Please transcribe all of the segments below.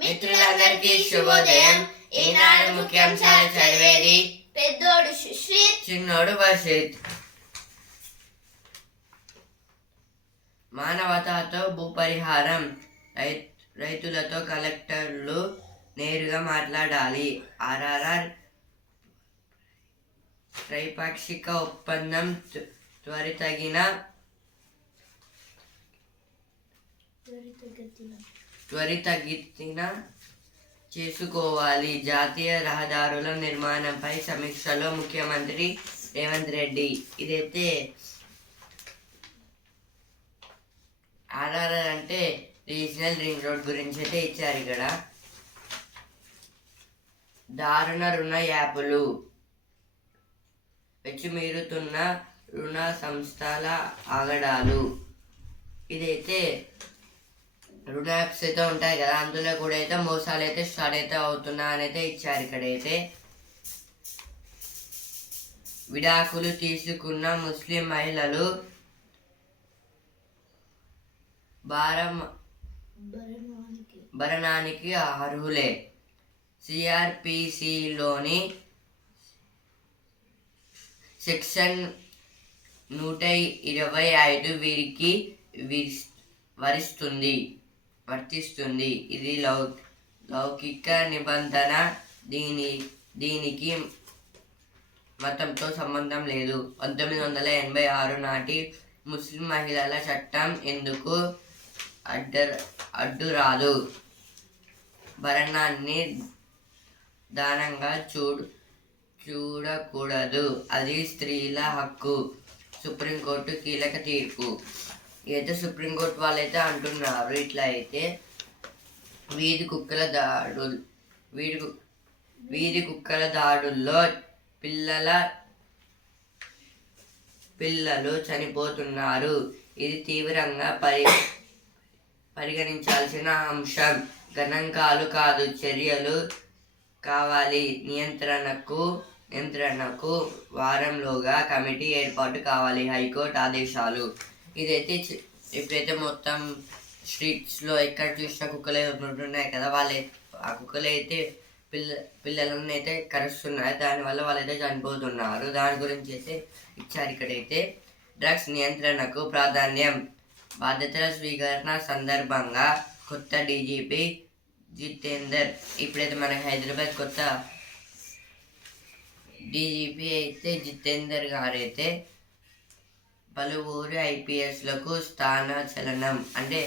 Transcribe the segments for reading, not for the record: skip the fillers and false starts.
మిత్రులందరికీ శుభోదయం. ఈనాడు ముఖ్యాంశాలు చదివేది పెద్దోడు సుశ్రీత్, చిన్నోడు వర్షిత్. మానవతాతో భూపరిహారం. రైతులతో కలెక్టర్లు నేరుగా మాట్లాడాలి. ఆర్ఆర్ఆర్ త్రైపాక్షిక ఒప్పందం త్వరితగతిన చేసుకోవాలి. జాతీయ రహదారుల నిర్మాణంపై సమీక్షలో ముఖ్యమంత్రి రేవంత్ రెడ్డి. ఇదైతే ఆర్ఆర్ఆర్ అంటే రీజనల్ రింగ్ రోడ్ గురించి అయితే ఇచ్చారు ఇక్కడ. దారుణ రుణ యాపులు. వెచ్చిమీరుతున్న రుణ సంస్థల ఆగడాలు. ఇదైతే రుణ యాప్స్ అయితే ఉంటాయి కదా, అందులో కూడా అయితే మోసాలు అయితే స్టార్ట్ అయితే అవుతున్నా అని అయితే ఇచ్చారు ఇక్కడైతే. విడాకులు తీసుకున్న ముస్లిం మహిళలు భరణానికి అర్హులే. సిఆర్పిసిలోని సెక్షన్ 125 వీరికి వర్తిస్తుంది. ఇది లౌకిక నిబంధన. దీనికి మతంతో సంబంధం లేదు. 1986 నాటి ముస్లిం మహిళల చట్టం ఎందుకు అడ్డురాదు. భరణాన్ని దానంగా చూడకూడదు, అది స్త్రీల హక్కు. సుప్రీంకోర్టు కీలక తీర్పు. అయితే సుప్రీంకోర్టు వాళ్ళైతే అంటున్నారు ఇట్లా అయితే వీధి కుక్కల దాడుల్లో పిల్లలు చనిపోతున్నారు. ఇది తీవ్రంగా పరిగణించాల్సిన అంశం. గణాంకాలు కాదు, చర్యలు కావాలి. నియంత్రణకు వారంలోగా కమిటీ ఏర్పాటు కావాలి. హైకోర్టు ఆదేశాలు. ఇదైతే ఎప్పుడైతే మొత్తం స్ట్రీట్స్లో ఎక్కడ చూసిన కుక్కలు ఉంటున్నాయి కదా, ఆ కుక్కలు అయితే పిల్లలను అయితే కరుస్తున్నాయి. దానివల్ల వాళ్ళైతే చనిపోతున్నారు. దాని గురించి అయితే ఇచ్చారు ఇక్కడైతే. డ్రగ్స్ నియంత్రణకు ప్రాధాన్యం. బాధ్యతల స్వీకరణ సందర్భంగా కొత్త డీజీపీ జితేందర్. ఇప్పుడైతే మనకి హైదరాబాద్ కొత్త డీజీపీ అయితే జితేందర్ గారైతే పలువురు ఐపీఎస్లకు స్థానచలనం అంటే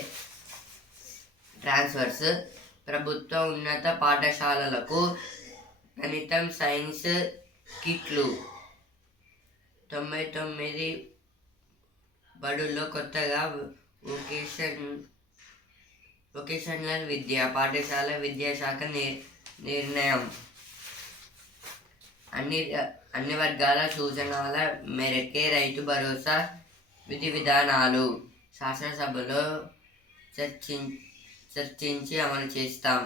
ట్రాన్స్ఫర్స్. ప్రభుత్వ ఉన్నత పాఠశాలలకు గణితం, సైన్స్ కిట్లు. 99 బడుల్లో కొత్తగా వొకేషనల్ విద్య పాఠశాల విద్యాశాఖ నిర్ణయం. అన్ని వర్గాల సూచనల మేరకే రైతు భరోసా విధి విధానాలు శాసనసభలో చర్చించి అమలు చేస్తాం.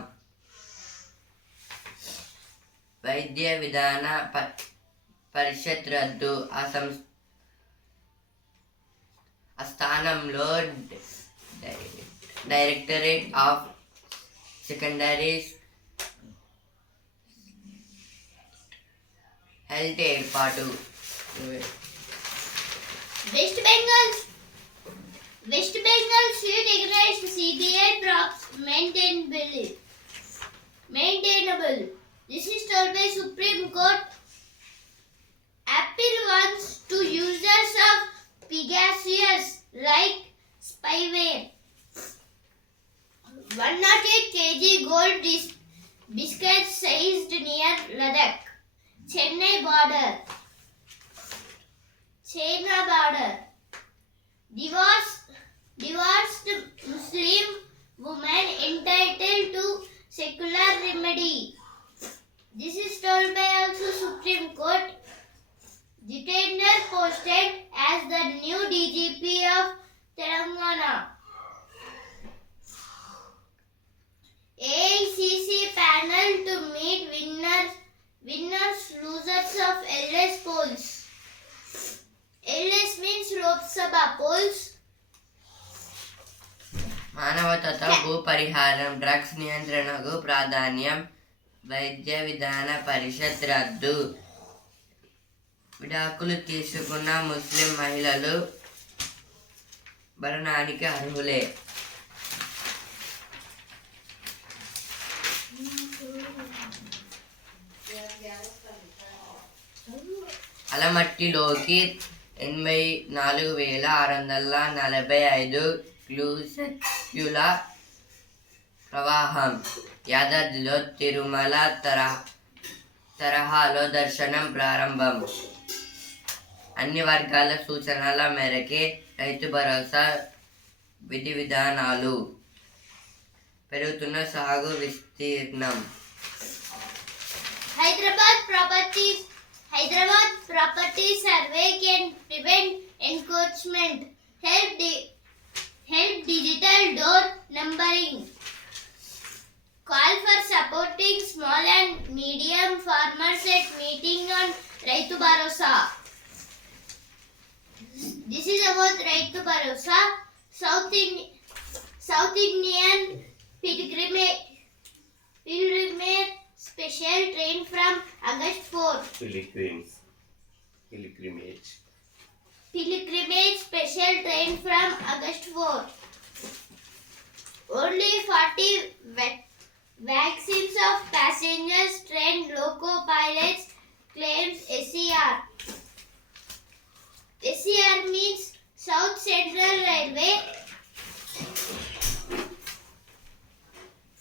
వైద్య విధాన పరిషత్ రద్దు. ఆ స్థానంలో డైరెక్టరేట్ ఆఫ్ సెకండరీ హెల్త్ ఏర్పాటు. West Bengal State recognized CBI props maintainable. This is told by Supreme Court. Apple wants to users of Pegasus like spyware. 108 kg gold biscuits seized near Ladakh. China border. Divorced Muslim woman entitled to secular remedy. This is told by also Supreme Court. Jitendra posted as the new DGP of Telangana. AICC panel to meet winners losers of LS polls. LS means Lok Sabha polls. మానవతతో భూ పరిహారం, drugs నియంత్రణకు ప్రాధాన్యం, వైద్య విధాన పరిషత్ రద్దు. విడాకులు తీసుకున్న ముస్లిం మహిళలు భరణానికి అర్హులే. అలమట్టిలోకి 84,645 క్యూసెక్యుల ప్రవాహం. యాదాద్రిలో తిరుమల తరహాలో దర్శనం ప్రారంభం. అన్ని వర్గాల సూచనల మేరకే రైతు భరోసా విధి విధానాలు. పెరుగుతున్న సాగు విస్తీర్ణం. Hyderabad property survey can prevent encroachment. Help digital door numbering. Call for supporting small and medium farmers at meeting on Raitu Bharosa. This is about Raitu Bharosa. South Indian pilgrimage special train from August 4. Pilgrimage special train from August 4. Only 40 vaccines of passengers trained loco pilots, claims SCR. SCR means South Central Railway.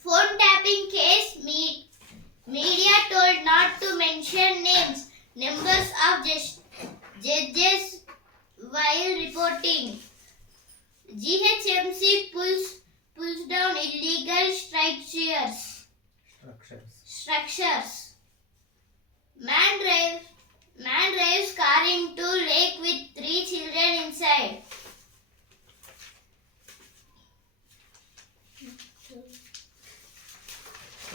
Phone tapping case. Media told not to mention numbers of judges while reporting. GHMC pulls down illegal structures. Man drives car into lake with 3 children inside.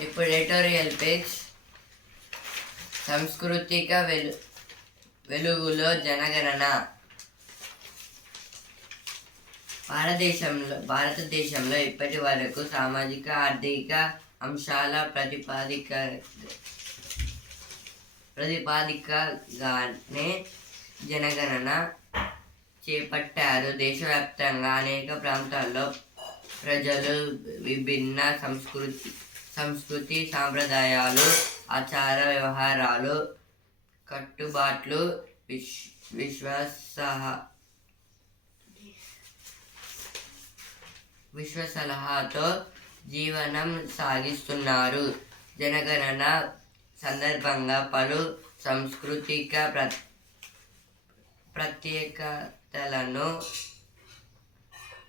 ఇప్పుడు editorial page. సాంస్కృతిక వెలుగులో జనగణన. భారతదేశంలో ఇప్పటి వరకు సామాజిక ఆర్థిక అంశాల ప్రతిపాదికగానే జనగణన చేపట్టారు. దేశవ్యాప్తంగా అనేక ప్రాంతాల్లో ప్రజలు విభిన్న సంస్కృతి, సాంప్రదాయాలు, ఆచార వ్యవహారాలు, కట్టుబాట్లు, విశ్వాసాలతో జీవనం సాగిస్తున్నారు. జనగణన సందర్భంగా పలు సాంస్కృతిక ప్రత్యేకతలను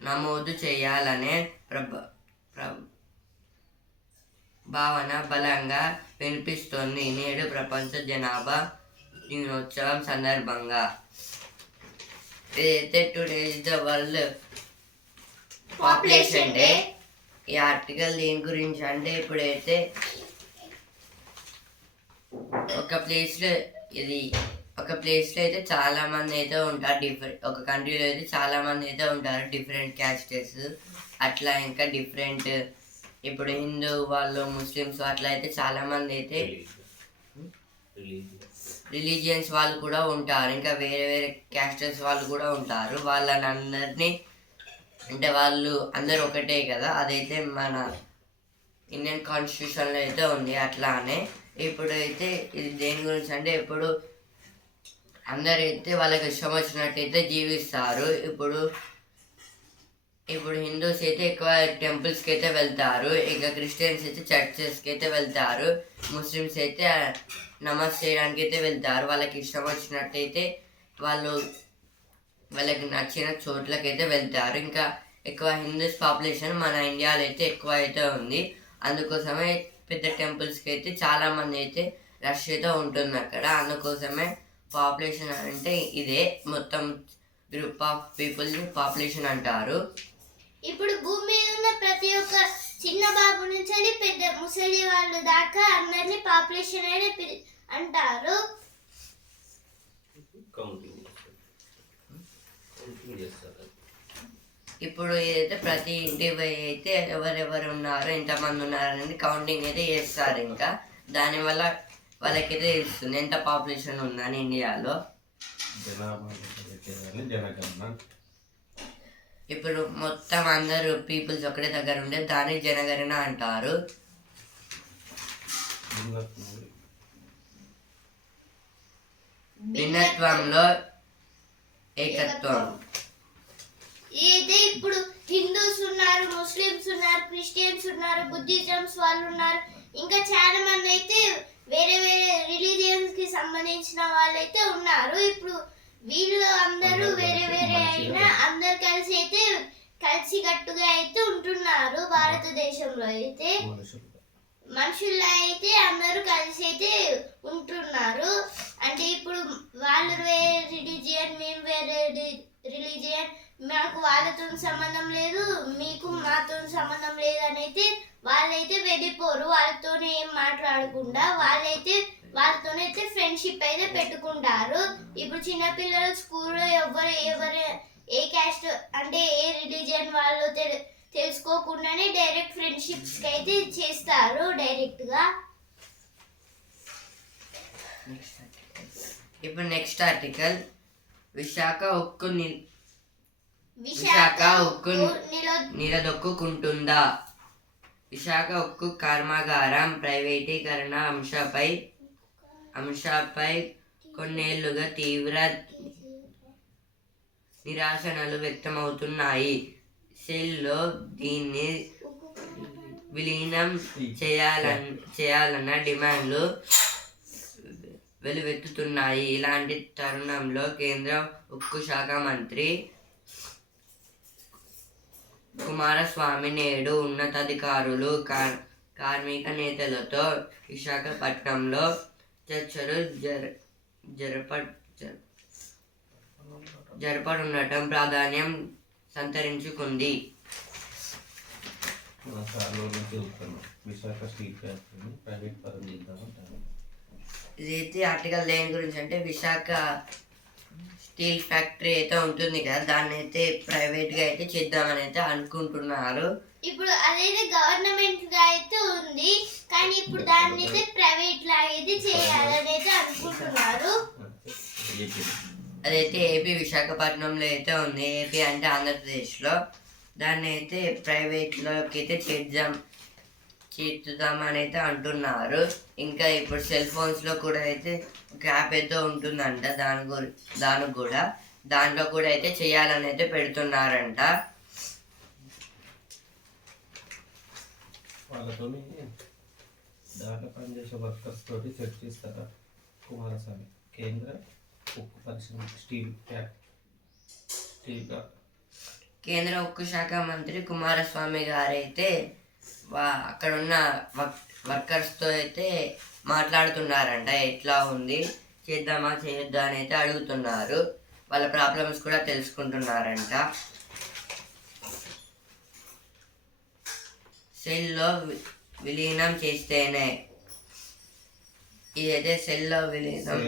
నమోదు చేయాలనే భావన బలంగా వినిపిస్తోంది. నేడు ప్రపంచ జనాభా దినోత్సవం సందర్భంగా ఇదైతే today is the world population day. ఈ ఆర్టికల్ దేని గురించి అంటే ఇప్పుడైతే ఒక ప్లేస్లో అయితే చాలా మంది అయితే ఉంటారు. ఒక కంట్రీలో అయితే చాలా మంది అయితే ఉంటారు, డిఫరెంట్ క్యాస్టెస్ అట్లా. ఇంకా డిఫరెంట్ ఇప్పుడు హిందూ వాళ్ళు, ముస్లిమ్స్ అట్లా అయితే చాలా మంది అయితే రిలీజియన్స్ వాళ్ళు కూడా ఉంటారు. ఇంకా వేరే వేరే క్యాస్టెస్ వాళ్ళు కూడా ఉంటారు. వాళ్ళని అందరినీ అంటే వాళ్ళు అందరు ఒకటే కదా, అదైతే మన ఇండియన్ కాన్స్టిట్యూషన్లో అయితే ఉంది. అట్లానే ఇప్పుడైతే ఇది దేని గురించి అంటే ఇప్పుడు అందరైతే వాళ్ళకి ఇష్టం వచ్చినట్టయితే జీవిస్తారు. ఇప్పుడు హిందూస్ అయితే ఎక్కువ టెంపుల్స్కి అయితే వెళ్తారు, ఇంకా క్రిస్టియన్స్ అయితే చర్చెస్కి అయితే వెళ్తారు, ముస్లిమ్స్ అయితే నమాజ్ చేయడానికి అయితే వెళ్తారు. వాళ్ళకి ఇష్టం వచ్చినట్టయితే వాళ్ళకి నచ్చిన చోట్లకైతే వెళ్తారు. ఇంకా ఎక్కువ హిందూస్ పాపులేషన్ మన ఇండియాలో అయితే ఎక్కువ అయితే ఉంది. అందుకోసమే పెద్ద టెంపుల్స్కి అయితే చాలామంది అయితే రష్ అయితే ఉంటుంది అక్కడ. అందుకోసమే పాపులేషన్ అంటే ఇదే మొత్తం గ్రూప్ ఆఫ్ పీపుల్ని పాపులేషన్ అంటారు. ఇప్పుడు భూమి మీద ఉన్న ప్రతి ఒక్క చిన్న బాబు నుంచి పెద్ద ముసలి వాళ్ళు దాకా అందరినీ పాపులేషన్ అని అంటారు. ఇప్పుడు ఏదైతే ప్రతి ఇంటి పోయి అయితే ఎవరెవరు ఉన్నారు ఎంతమంది ఉన్నారు అనేది కౌంటింగ్ అయితే చేస్తారు. ఇంకా దానివల్ల వాళ్ళకైతే తెలుస్తుంది ఎంత పాపులేషన్ ఉందని ఇండియాలో. ఇప్పుడు మొత్తం అందరూ పీపుల్స్ ఒకటే దగ్గర ఉండే దాన్ని జనగణన అంటారు. భిన్నత్వంలో ఏకత్వం. అయితే ఇప్పుడు హిందూస్ ఉన్నారు, ముస్లిమ్స్ ఉన్నారు, క్రిస్టియన్స్ ఉన్నారు, బుద్ధిజమ్స్ వాళ్ళు ఉన్నారు, ఇంకా చాలా మంది అయితే వేరే వేరే రిలీజియన్స్ కి సంబంధించిన వాళ్ళైతే ఉన్నారు. ఇప్పుడు వీళ్ళు అందరూ వేరే వేరే అయినా అందరు కలిసి అయితే కలిసికట్టుగా అయితే ఉంటున్నారు. భారతదేశంలో అయితే మనుషుల్లో అయితే అందరూ కలిసి అయితే ఉంటున్నారు. అంటే ఇప్పుడు వాళ్ళు వేరే రిలీజియన్, మేము వేరే రిలీజియన్, మాకు వాళ్ళతో సంబంధం లేదు, మీకు మాతో సంబంధం లేదు అని అయితే వాళ్ళైతే వెళ్ళిపోరు. వాళ్ళతోనే ఏం మాట్లాడకుండా వాళ్ళతోనైతే ఫ్రెండ్షిప్ అయితే పెట్టుకుంటారు. ఇప్పుడు చిన్నపిల్లలు స్కూల్లో ఎవరు ఏ క్యాస్ట్ అంటే ఏ రిలీజియన్ వాళ్ళు తెలుసుకోకుండానే డైరెక్ట్ ఫ్రెండ్షిప్స్ అయితే చేస్తారు డైరెక్ట్గా. ఇప్పుడు నెక్స్ట్ ఆర్టికల్ విశాఖ ఉక్కు నిలదొక్కుంటుందా? విశాఖ ఉక్కు కర్మాగారం ప్రైవేటీకరణ అంశంపై కొన్నేళ్లుగా తీవ్ర నిరాశనలు వ్యక్తమవుతున్నాయి. సెల్లో దీన్ని విలీనం చేయాలన్న డిమాండ్లు వెలువెత్తుతున్నాయి. ఇలాంటి తరుణంలో కేంద్ర ఉక్కు శాఖ మంత్రి కుమారస్వామి నేడు ఉన్నతాధికారులు, కార్మిక నేతలతో విశాఖపట్నంలో చర్చలు జరపనుండటం ప్రాధాన్యం సంతరించుకుంది. ఇదైతే ఆర్టికల్ దేని గురించి అంటే విశాఖ స్టీల్ ఫ్యాక్టరీ అయితే ఉంటుంది కదా, దాన్ని అయితే ప్రైవేట్గా అయితే చేద్దామని అయితే అనుకుంటున్నారు. ఇప్పుడు అదైతే గవర్నమెంట్ గా అయితే ఉంది, కానీ ఇప్పుడు దాన్ని అయితే ప్రైవేట్ లాగా అయితే చేయాలని అయితే అనుకుంటున్నారు. అదైతే ఏపీ విశాఖపట్నంలో అయితే ఉంది. ఏపీ అంటే ఆంధ్రప్రదేశ్లో. దాన్ని అయితే ప్రైవేట్లోకి అయితే చేద్దామని అయితే అంటున్నారు. ఇంకా ఇప్పుడు సెల్ ఫోన్స్లో కూడా అయితే ఒక యాప్ అయితే ఉంటుందంట, దానికి కూడా దాంట్లో కూడా అయితే చేయాలని అయితే పెడుతున్నారంట. వాళ్ళతోని దాంట్లో పనిచేసే వర్కర్స్ తోటి చర్చిస్తారా కుమారస్వామి? కేంద్ర ఉక్కు పరిశ్రమ కేంద్ర ఉక్కు శాఖ మంత్రి కుమారస్వామి గారైతే అక్కడ ఉన్న వర్కర్స్తో అయితే మాట్లాడుతున్నారంట. ఎట్లా ఉంది, చేద్దామా చేయొద్దా అని అయితే అడుగుతున్నారు. వాళ్ళ ప్రాబ్లమ్స్ కూడా తెలుసుకుంటున్నారంట. సెల్లో విలీనం చేస్తేనే ఇదైతే సెల్లో విలీనం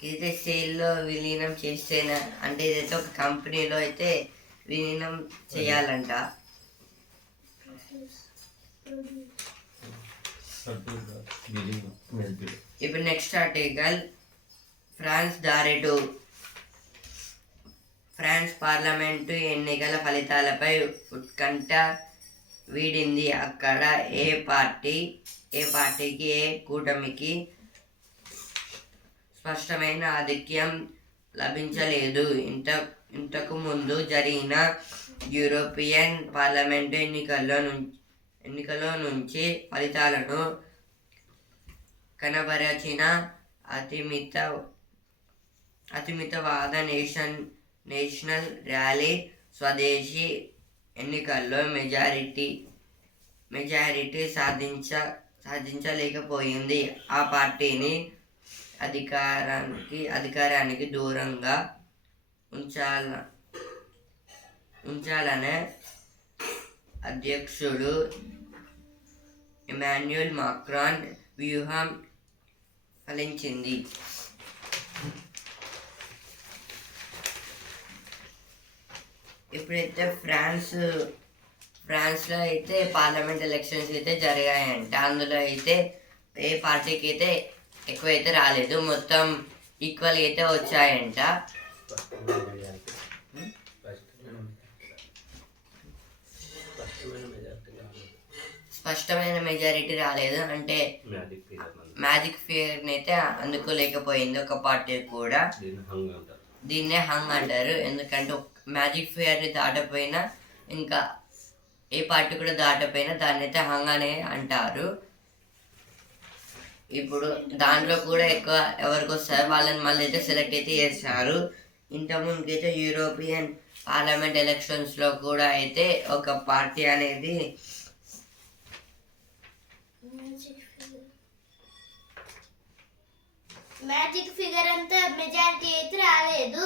ఇదైతే సెల్లో విలీనం చేస్తేనే అంటే ఇదైతే ఒక కంపెనీలో అయితే విలీనం చేయాలంట. ఇప్పుడు నెక్స్ట్ ఆర్టికల్ ఫ్రాన్స్ పార్లమెంటు ఎన్నికల ఫలితాలపై ఉత్కంఠ వీడింది. అక్కడ ఏ పార్టీకి ఏ కూటమికి స్పష్టమైన ఆధిక్యం లభించలేదు. ఇంతకు ముందు జరిగిన యూరోపియన్ పార్లమెంటు ఎన్నికల్లో నుంచి ఫలితాలను కనబరచిన అతిమితవాద నేషనల్ ర్యాలీ స్వదేశీ ఎన్నికల్లో మెజారిటీ సాధించలేకపోయింది. ఆ పార్టీని అధికారానికి దూరంగా ఉంచాలనే అధ్యక్షుడు ఇమాన్యుయల్ మాక్రాన్ వ్యూహం ఫలించింది. ఇప్పుడైతే ఫ్రాన్స్లో అయితే పార్లమెంట్ ఎలక్షన్స్ అయితే జరిగాయంట. అందులో అయితే ఏ పార్టీకి అయితే ఎక్కువ అయితే రాలేదు, మొత్తం ఈక్వల్ అయితే వచ్చాయంట. స్పష్టమైన మెజారిటీ రాలేదు, అంటే మ్యాజిక్ ఫిగర్ని అయితే అందుకోలేకపోయింది ఒక పార్టీ కూడా. దీన్నే హంగ్ అంటారు, ఎందుకంటే మ్యాజిక్ ఫిగర్ని దాటపోయినా ఇంకా ఏ పార్టీ కూడా దాటపోయినా దాన్ని అయితే హంగ్ అనే అంటారు. ఇప్పుడు దాంట్లో కూడా ఎక్కువ ఎవరికి వస్తారు వాళ్ళని మళ్ళీ అయితే సెలెక్ట్ అయితే చేస్తారు. ఇంతకుముందుకు అయితే యూరోపియన్ పార్లమెంట్ ఎలక్షన్స్లో కూడా అయితే ఒక పార్టీ అనేది మ్యాజిక్ ఫిగర్ అంతా మెజారిటీ అయితే రాలేదు.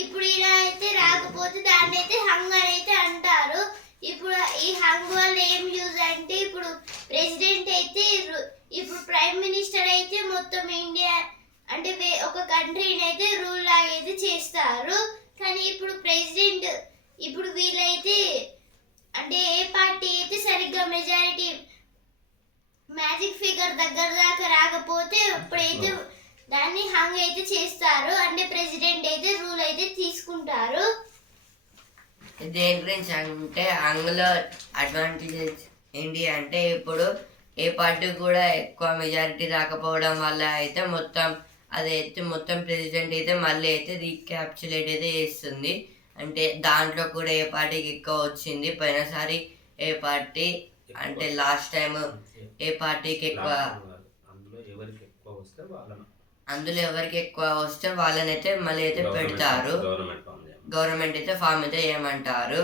ఇప్పుడు ఇలా అయితే రాకపోతే దాన్ని అయితే హంగ్ అని అయితే అంటారు. ఇప్పుడు ఈ హంగ్ వల్ల ఏం యూజ్ అంటే ఇప్పుడు ప్రెసిడెంట్ అయితే ఇప్పుడు ప్రైమ్ మినిస్టర్ అయితే మొత్తం ఇండియా అంటే ఒక కంట్రీని అయితే రూల్ లాగా అయితే చేస్తారు. కానీ ఇప్పుడు ప్రెసిడెంట్ ఇప్పుడు వీళ్ళైతే అంటే ఏ పార్టీ అయితే సరిగ్గా మెజారిటీ మ్యాజిక్ ఫిగర్ దగ్గర దాకా రాకపోతే అప్పుడైతే దాన్ని హంగ్ అయితే చేస్తారు, అంటే ప్రెసిడెంట్ అయితే రూల్ అయితే తీసుకుంటారు. దేని గురించి అంటే హంగ్లో అడ్వాంటేజెస్ ఏంటి అంటే ఇప్పుడు ఏ పార్టీ కూడా ఎక్కువ మెజారిటీ రాకపోవడం వల్ల అయితే మొత్తం ప్రెసిడెంట్ అయితే మళ్ళీ అయితే రీక్యాప్చులేట్ అయితే చేస్తుంది. అంటే దాంట్లో కూడా ఏ పార్టీకి ఎక్కువ వచ్చింది, పోయినసారి ఏ పార్టీ అంటే లాస్ట్ టైం ఏ పార్టీకి ఎక్కువ, అందులో ఎవరికి ఎక్కువ వస్తే వాళ్ళని అయితే మళ్ళీ అయితే పెడతారు, గవర్నమెంట్ అయితే ఫామ్ అయితే ఏమంటారు.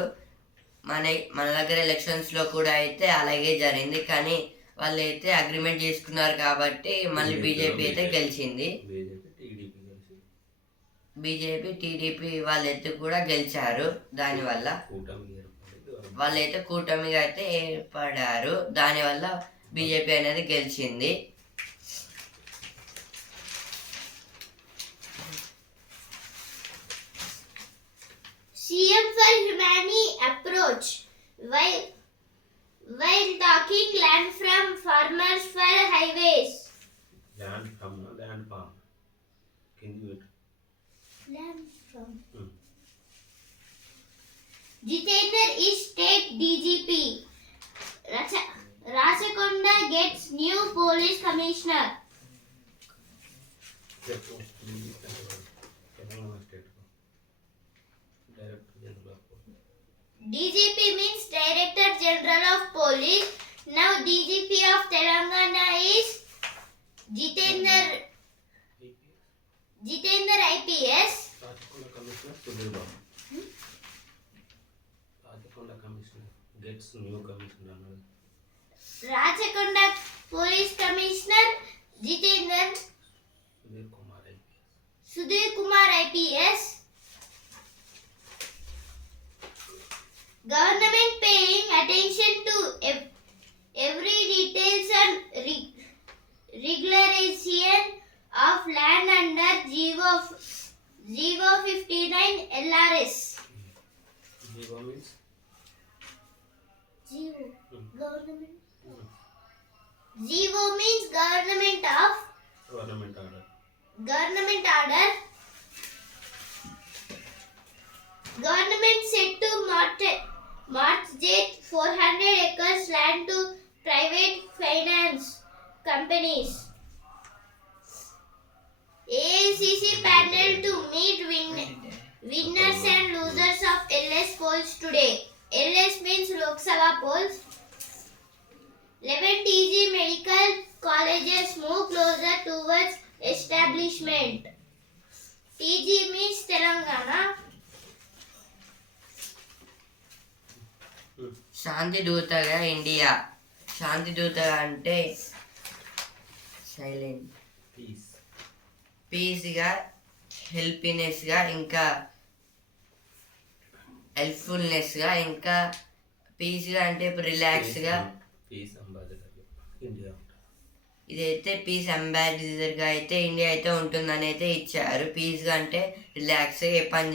మన దగ్గర ఎలక్షన్స్లో కూడా అయితే అలాగే జరిగింది, కానీ వాళ్ళు అయితే అగ్రిమెంట్ చేసుకున్నారు కాబట్టి మళ్ళీ బీజేపీ అయితే గెలిచింది. బీజేపీ టీడీపీ వాళ్ళైతే కూడా గెలిచారు. దానివల్ల వాళ్ళైతే కూటమిగా అయితే ఏర్పడారు, దానివల్ల బీజేపీ అనేది గెలిచింది. CM for Humani approach while talking land from farmers for highways. Land from Jitendra is state DGP. Rachakonda gets new police commissioner. DGP means Director General of Police. Now DGP of Telangana is Jitendra IPS. Rachakonda Commissioner Sudhir Babu. Rachakonda Commissioner gets new commissioner. Rachakonda Police Commissioner Jitendra Sudhir Kumar IPS. Government paying attention to every details and regularization of land under GO 59 LRS. GO means Government. GO means government order. Government set to mortgage 400 acres land to private finance companies. AICC panel to meet winners and losers of LS polls today. LS means Lok Sabha polls. 11 TG medical colleges move closer towards establishment. TG means Telangana. శాంతి దూతగా India. శాంతి దూతగా అంటే silent, పీస్గా, హెల్ప్ఫుల్నెస్గా, ఇంకా హెల్ప్ఫుల్నెస్గా, ఇంకా పీస్గా అంటే ఇప్పుడు రిలాక్స్గా, ఇదైతే piece అంబాసిడర్గా అయితే ఇండియా అయితే ఉంటుందని అయితే ఇచ్చారు. పీస్గా అంటే రిలాక్స్గా ఏ పని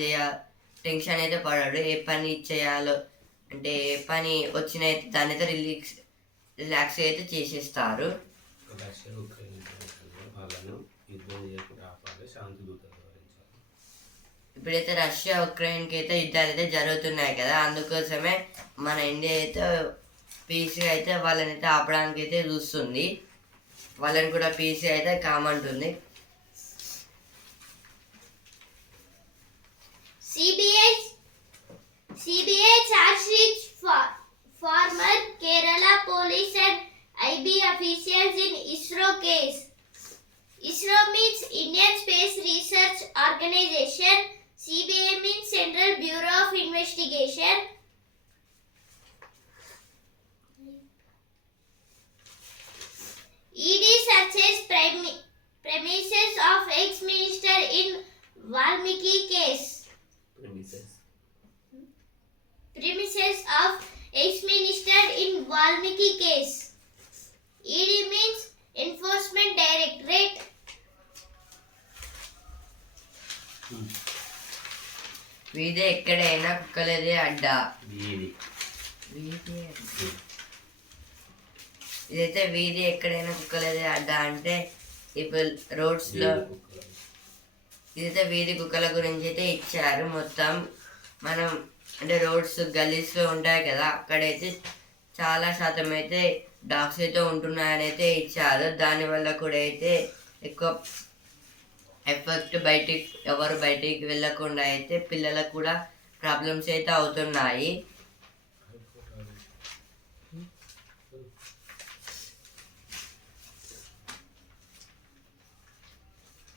టెన్షన్ అయితే పడాడు. ఏ పని చేయాలో అంటే ఏ పని వచ్చిన దాని అయితే రిలాక్స్ అయితే చేసేస్తారు. రష్యా ఉక్రెయిన్ వాళ్ళను యుద్ధం చేయకుండా ఆపాలి, శాంతి దూతలు వివరించాలి. ఇప్పుడైతే రష్యా ఉక్రెయిన్కి అయితే యుద్ధాలు అయితే జరుగుతున్నాయి కదా, అందుకోసమే మన ఇండియా అయితే పీసీ అయితే వాళ్ళని అయితే ఆపడానికి అయితే చూస్తుంది. వాళ్ళని కూడా పీసీ అయితే కామంటుంది. CBI charge sheets for former Kerala police and IB officials in ISRO case. ISRO means Indian Space Research Organization. CBI means Central Bureau of Investigation. ED searches premises of ex-minister in Valmiki case. Premises of ex-minister in Valmiki case. ED means Enforcement Directorate. వీధి ఎక్కడైనా కుక్కలేదే అడ్డా. వీధి ఇదైతే వీధి ఎక్కడైనా కుక్కలేదే అడ్డా అంటే ఇప్పుడు రోడ్స్లో ఇదైతే వీధి కుక్కల గురించి అయితే ఇచ్చారు. మొత్తం మనం అంటే రోడ్స్ గలీస్లో ఉంటాయి కదా, అక్కడైతే చాలా శాతం అయితే డాగ్స్ అయితే ఉంటున్నాయని అయితే ఇచ్చారు. దానివల్ల కూడా అయితే ఎక్కువ ఎఫెక్ట్ ఎవరు బయటికి వెళ్ళకుండా అయితే పిల్లలకు కూడా ప్రాబ్లమ్స్ అయితే అవుతున్నాయి.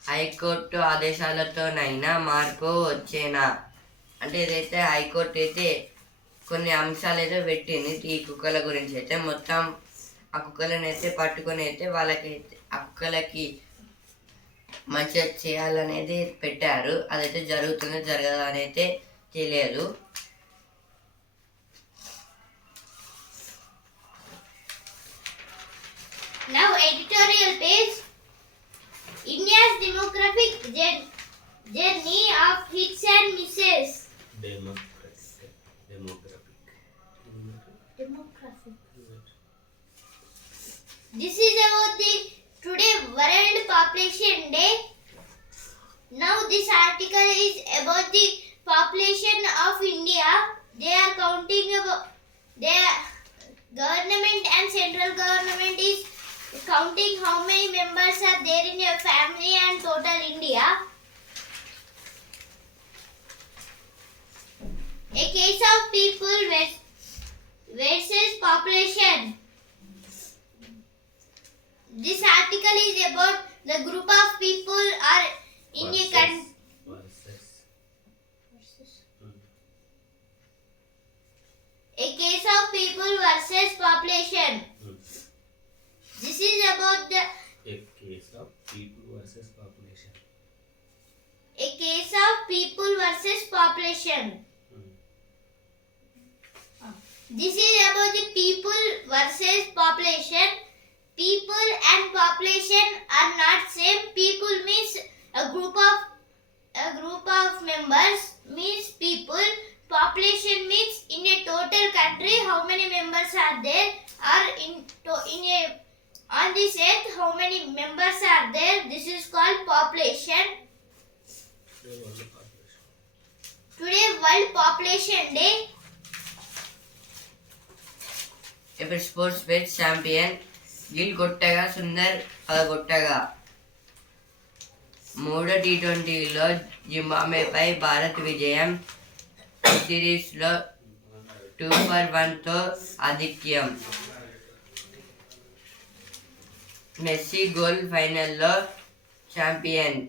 హైకోర్టు ఆదేశాలతోనైనా మార్పు వచ్చేనా అంటే ఇదైతే హైకోర్టు అయితే కొన్ని అంశాలు అయితే పెట్టింది ఈ కుక్కల గురించి అయితే. మొత్తం ఆ కుక్కలను అయితే పట్టుకొని అయితే వాళ్ళకైతే ఆ కుక్కలకి మంచిగా చేయాలనేది పెట్టారు. అదైతే జరుగుతుందో జరగదో అని అయితే తెలియదు. Now editorial page. India's demographic journey of hits and misses. Demographic. This is about the today World Population Day. Now this article is about the population of India. They are counting about their government and central government is counting how many members are there in your family and total India. A case of people versus population. This article is about the group of people are in a country. A case of people versus population. This is about the A case of people versus population. a case of people versus population. This is about the people versus population. People and population are not same. People means a group of members means people. Population means in a total country how many members are there, or on this earth how many members are there. This is called population. Today World Population Day. ఇప్పుడు sports bet champion Gill కొట్టగా సుందర్ కొట్టగా 3 T20లో జింబాబ్వేపై భారత్ విజయం. సిరీస్లో 2-1తో ఆధిక్యం. Messy goal ఫైనల్లో champion.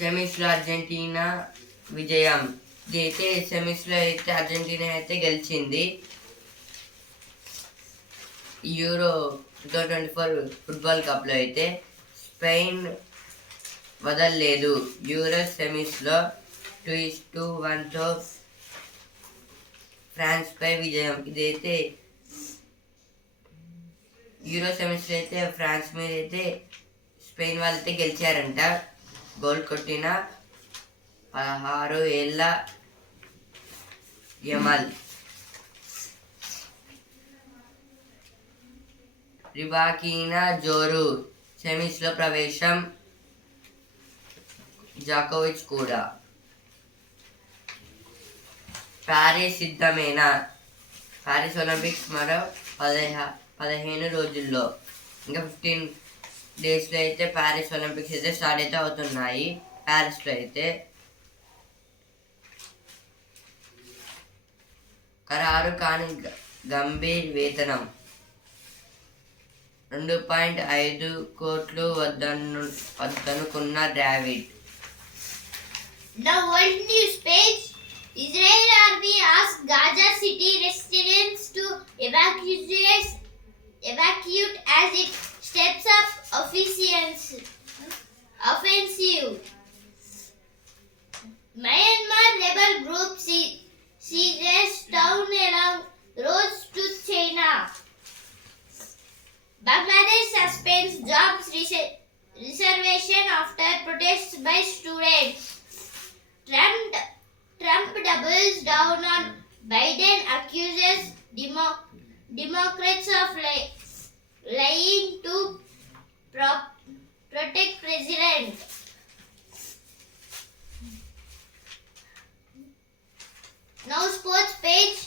సెమీస్లో Argentina విజయం. ఇదైతే సెమీస్లో అయితే అర్జెంటీనా అయితే గెలిచింది. యూరో 2024 ఫుట్బాల్ కప్లో అయితే స్పెయిన్ వదలలేదు. యూరో సెమీస్లో 2-1తో ఫ్రాన్స్పై విజయం. ఇదైతే యూరో సెమీస్లో అయితే ఫ్రాన్స్ మీద అయితే స్పెయిన్ వాళ్ళైతే గెలిచారంట. గోల్ కొట్టిన 16 ఏళ్ల యమల్. రిబాకీనా జోరు సెమీస్లో ప్రవేశం. జాకోవిచ్ కూడా. ప్యారిస్ సిద్ధమేనా? ప్యారిస్ ఒలింపిక్స్ మరో 15 రోజుల్లో, ఇంకా 15 డేస్లో అయితే ప్యారిస్ ఒలింపిక్స్ అయితే స్టార్ట్ అయితే అవుతున్నాయి. ప్యారిస్లో అయితే ఖరారు కాని గంభీర్ వేతనం 2.5 కోట్లు వద్దనుకున్న Dravid. The world news page. Israel army asked Gaza city residents to evacuate as it steps up offensive. Myanmar rebel group sieges town along roads to China. Bangladesh suspends jobs reservation after protests by students. Trump doubles down on Biden, accuses Democrats of lying to protect president. Now sports page.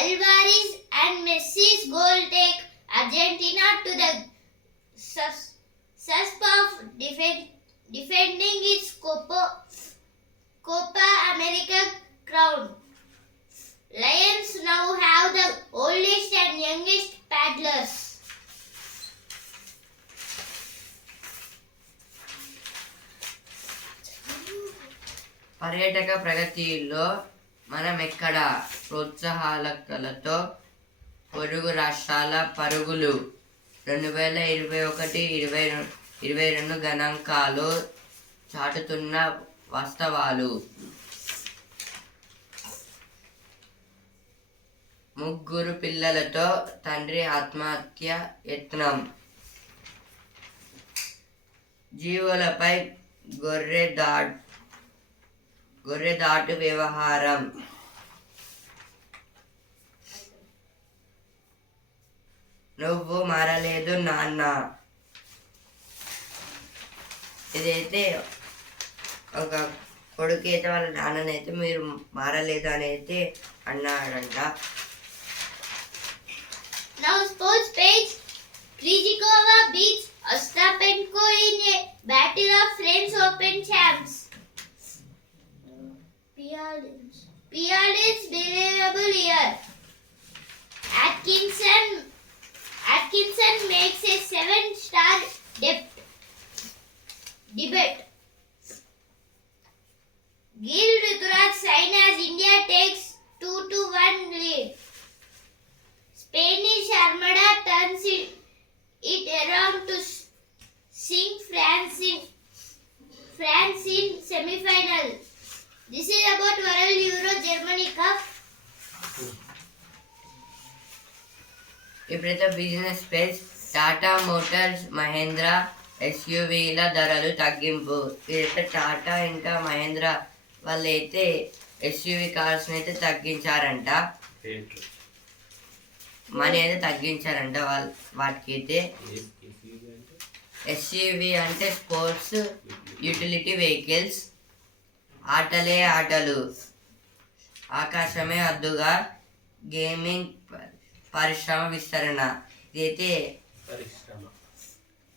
Alvarez and Messi's goal take Argentina to the cusp of defending its Copa America crown. Lions now have the oldest and youngest paddlers. పర్యాటక ప్రగతిలో మనం ఎక్కడ? ప్రోత్సాహకాలతో పొరుగు రాష్ట్రాల పరుగులు. 2021-22 గణాంకాలు చాటుతున్న వాస్తవాలు. 3 పిల్లలతో తండ్రి ఆత్మహత్య యత్నం. జీవులపై గొర్రెదాటు వ్యవహారం. నువ్వు మారలేదు నాన్న. ఇదైతే ఒక కొడుకు అయితే వాళ్ళ నాన్ననైతే మీరు మారలేదు అని అయితే అన్నాడంట. Now sports page. Krejcikova beats Ostapenko in a battle of French Open champs. Pialin's believable year. Atkinson makes a 7-star debut. Gil Ruturaj sign as India takes 2-1 lead. Spanish Armada turns it around to sink France in semi-final. This is about World Euro Germany Cup. ఇప్పుడైతే business page. Tata Motors Mahindra ఎస్యూవీల ధరలు తగ్గింపు. ఇదైతే టాటా ఇంకా మహేంద్ర వాళ్ళు అయితే SUV cars అయితే తగ్గించారంట. Money అయితే తగ్గించారంట వాటికి అయితే. ఎస్యూవీ అంటే స్పోర్ట్స్ యూటిలిటీ వెహికల్స్. ఆటలే ఆటలు, ఆకాశమే హద్దుగా గేమింగ్ పరిశ్రమ విస్తరణ. ఇదైతే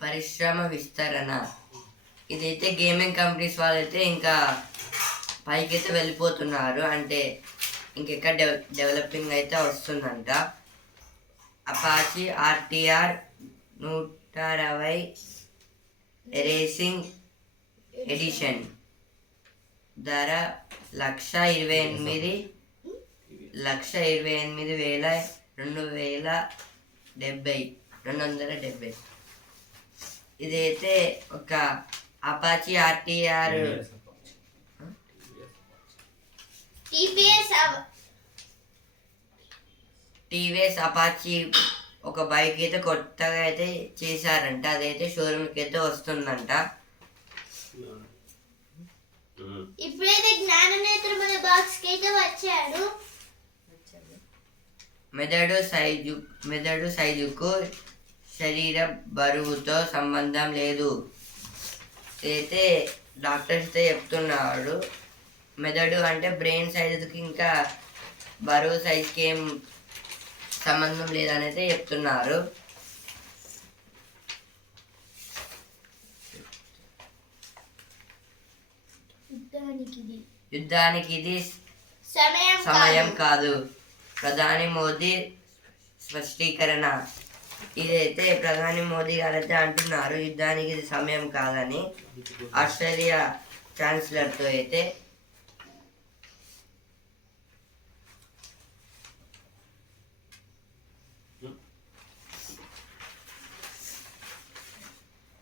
పరిశ్రమ విస్తరణ. ఇదైతే గేమింగ్ కంపెనీస్ వాళ్ళైతే ఇంకా పైకైతే వెళ్ళిపోతున్నారు, అంటే ఇంకెక్కడ డెవలపింగ్ అయితే వస్తుందంట. అపాచీ RTR 160 రేసింగ్ ఎడిషన్ ధర 1,28,270. ఇదైతే ఒక అపాచీ RTR టీవీఎస్ అపాచీ ఒక బైక్ అయితే కొత్తగా అయితే చేశారంట. అదైతే షోరూమ్కి అయితే వస్తుందంట. ఇప్పుడైతే జ్ఞాననేత్ర మన బాక్స్ కి అయితే వచ్చాడు. మెదడు సైజుకు శరీర బరువుతో సంబంధం లేదు. అయితే డాక్టర్స్ చెప్తున్నాడు. మెదడు అంటే బ్రెయిన్ సైజుకి ఇంకా బరువు సైజుకి ఏం సంబంధం లేదనైతే చెప్తున్నారు. యుద్ధానికి ఇది సమయం కాదు. ప్రధాని మోదీ స్పష్టీకరణ. ఇదైతే ప్రధాని మోదీ గారైతే అంటున్నారు యుద్ధానికి ఇది సమయం కాదని. ఆస్ట్రేలియా ఛాన్సలర్తో అయితే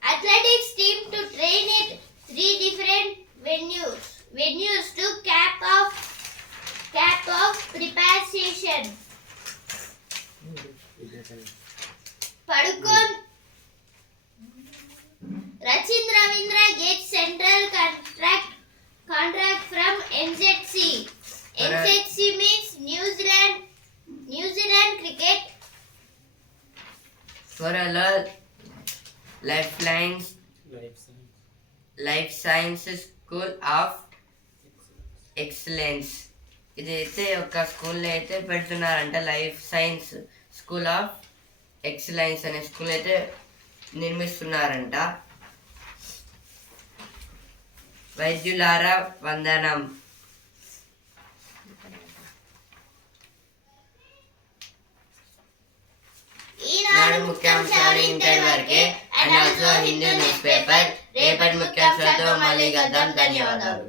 Athletics team to train at 3 different venues to cap off preparation. Padukone Rachin Ravindra gets central contract from NZC. NZC means New Zealand Cricket. త్వరలో life science school of excellence. ఇదైతే ఒక స్కూల్లో అయితే పెడుతున్నారంట. Life science school of excellence అనే school అయితే నిర్మిస్తున్నారంట. వైద్యులారా వందనం. ఈనాడు ముఖ్యాంశాలు ఇంతటి వరకే. And also Hindu news paper. రేపటి ముఖ్యాంశాలతో మళ్ళీ కలుద్దాం. ధన్యవాదాలు.